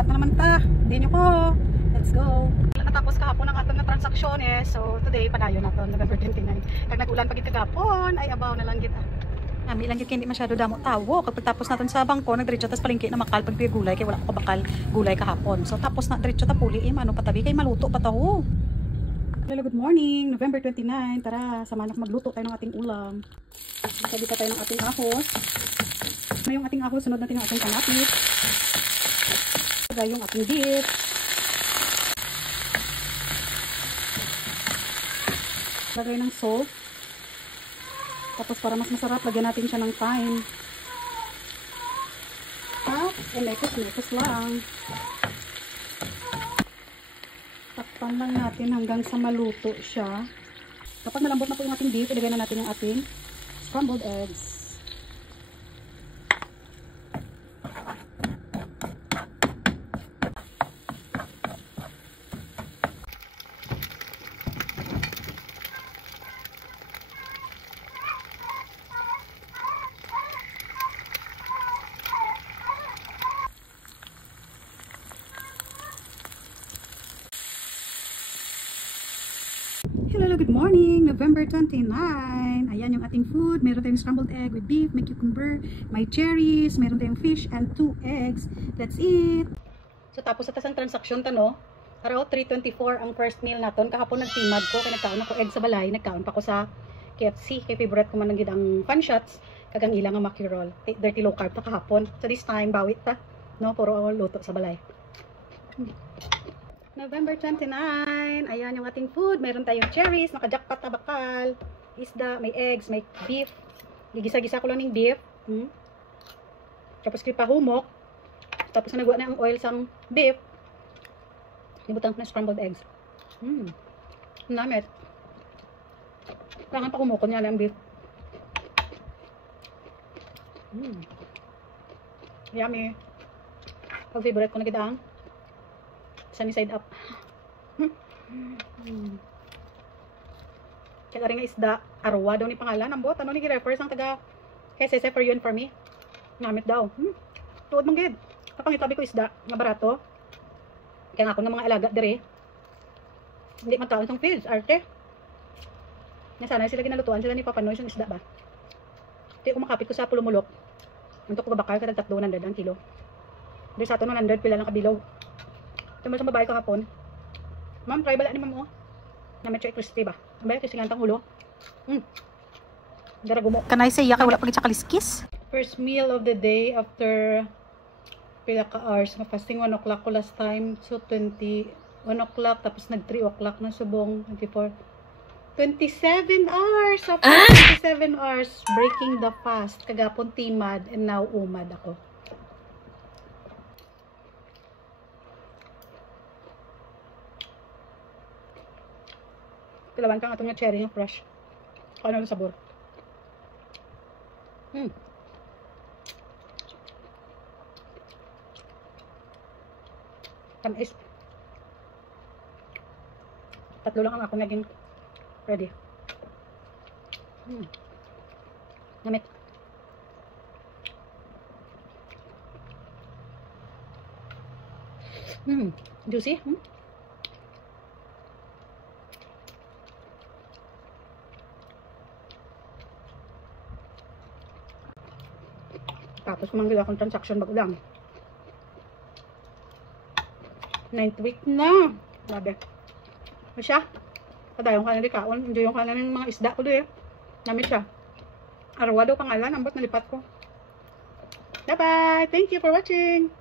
jackpot na naman ta. Hindi nyo ko. Let's go. Nakatapos kahapon ang aton na transaksyon eh. So today padayon na to, November 29. Kag nag-ulan pagit kagapon, ay abaw na lang kita. Nami lang hindi masyado damo tawo. Kapag tapos natin sa bangko, nagdiretso tas palengke na makal pag gulay kay wala ko bakal gulay kahapon. So tapos na diretso ta puli ano patabi kay maluto pa tawo. Hello, good morning. November 29. Tara, samahan ako magluto tayo ng ating ulam. Sabi pa tayo ng ating ahos. Na yung ating ahos, sunod natin ang ating kamatis. Saka yung ating beef. Lagay ng salt. Tapos para mas masarap, lagyan natin siya ng thyme. Lekos lang. Takpan lang natin hanggang sa maluto siya. Kapag malambot na po yung ating beef, ilagay na natin yung ating scrambled eggs. Hello, good morning! November 29. Ayan yung ating food. Meron tayong scrambled egg with beef, may cucumber, may cherries, meron tayong fish and 2 eggs. Let's eat! So tapos sa tasang transaksyon tano, araw 3:24 ang first meal naton. Kahapon nagtimad ko, kaya nagkaon ako egg sa balay, nagkaon pa ko sa KFC. Kay favorite ko man lang ang pan shots, kagang ilang ang Maki Roll. Dirty low carb ta kahapon. So this time, bawit ta. No, puro luto sa balay. November 29. Ayan yung ating food. Meron tayong cherries, naka-jackpot na bakal, isda, may eggs, may beef. Gigisa-gisa ko lang ng beef. Tapos kripahumok. Tapos nagawa na ang oil sang beef. Nibutan ko na scrambled eggs. Namit. Kailangan pa kumukon niya lang ang beef. Yummy. Pag favorite ko na gidang sunny side up. Kaya rin nga isda, arwa daw ni pangalan. Ang bot, ano ni refer sang taga KSS for you and for me. Namit daw. Tuod mong gid. Kapang itabi ko isda, nga barato. Kaya nga ako ng mga alaga dire. Hindi magkaon sang fields, arte. Nasana sila ginalutuan sila ni Papa Noy yung isda ba. Hindi ko makapit ko sa pulumulok. Untok ko babakal kada 300 ang kilo. Di sa ato 100 pila lang kabilaw. Tama sa babae kahapon. Ma'am, try bala ni ma'am, oh. Na medyo crispy ba? Ang bayo, kasi ngantang ulo. Dara gumo. Kanay sa iya, kaya wala pagit sa kaliskis. First meal of the day after pila ka hours. Fasting 1 o'clock ko last time. So, 21 o'clock. Tapos nag 3 o'clock na subong. 24. 27 hours. After 27 hours, breaking the fast. Kagapon timad and now umad ako. Kilawan kang atong nga cherry nga fresh. Ano ang sabor? Tamis. Tatlo lang ang ako naging ready. Namit. Juicy. Tapos kumanggil akong transaction bago lang. 9th week na. Grabe. O siya. Padayong ka na rin kaon. Enjoy yung ka na ng mga isda ko doon eh. Namit siya. Arwa daw pangalan. Ambot na lipat ko. Bye bye. Thank you for watching.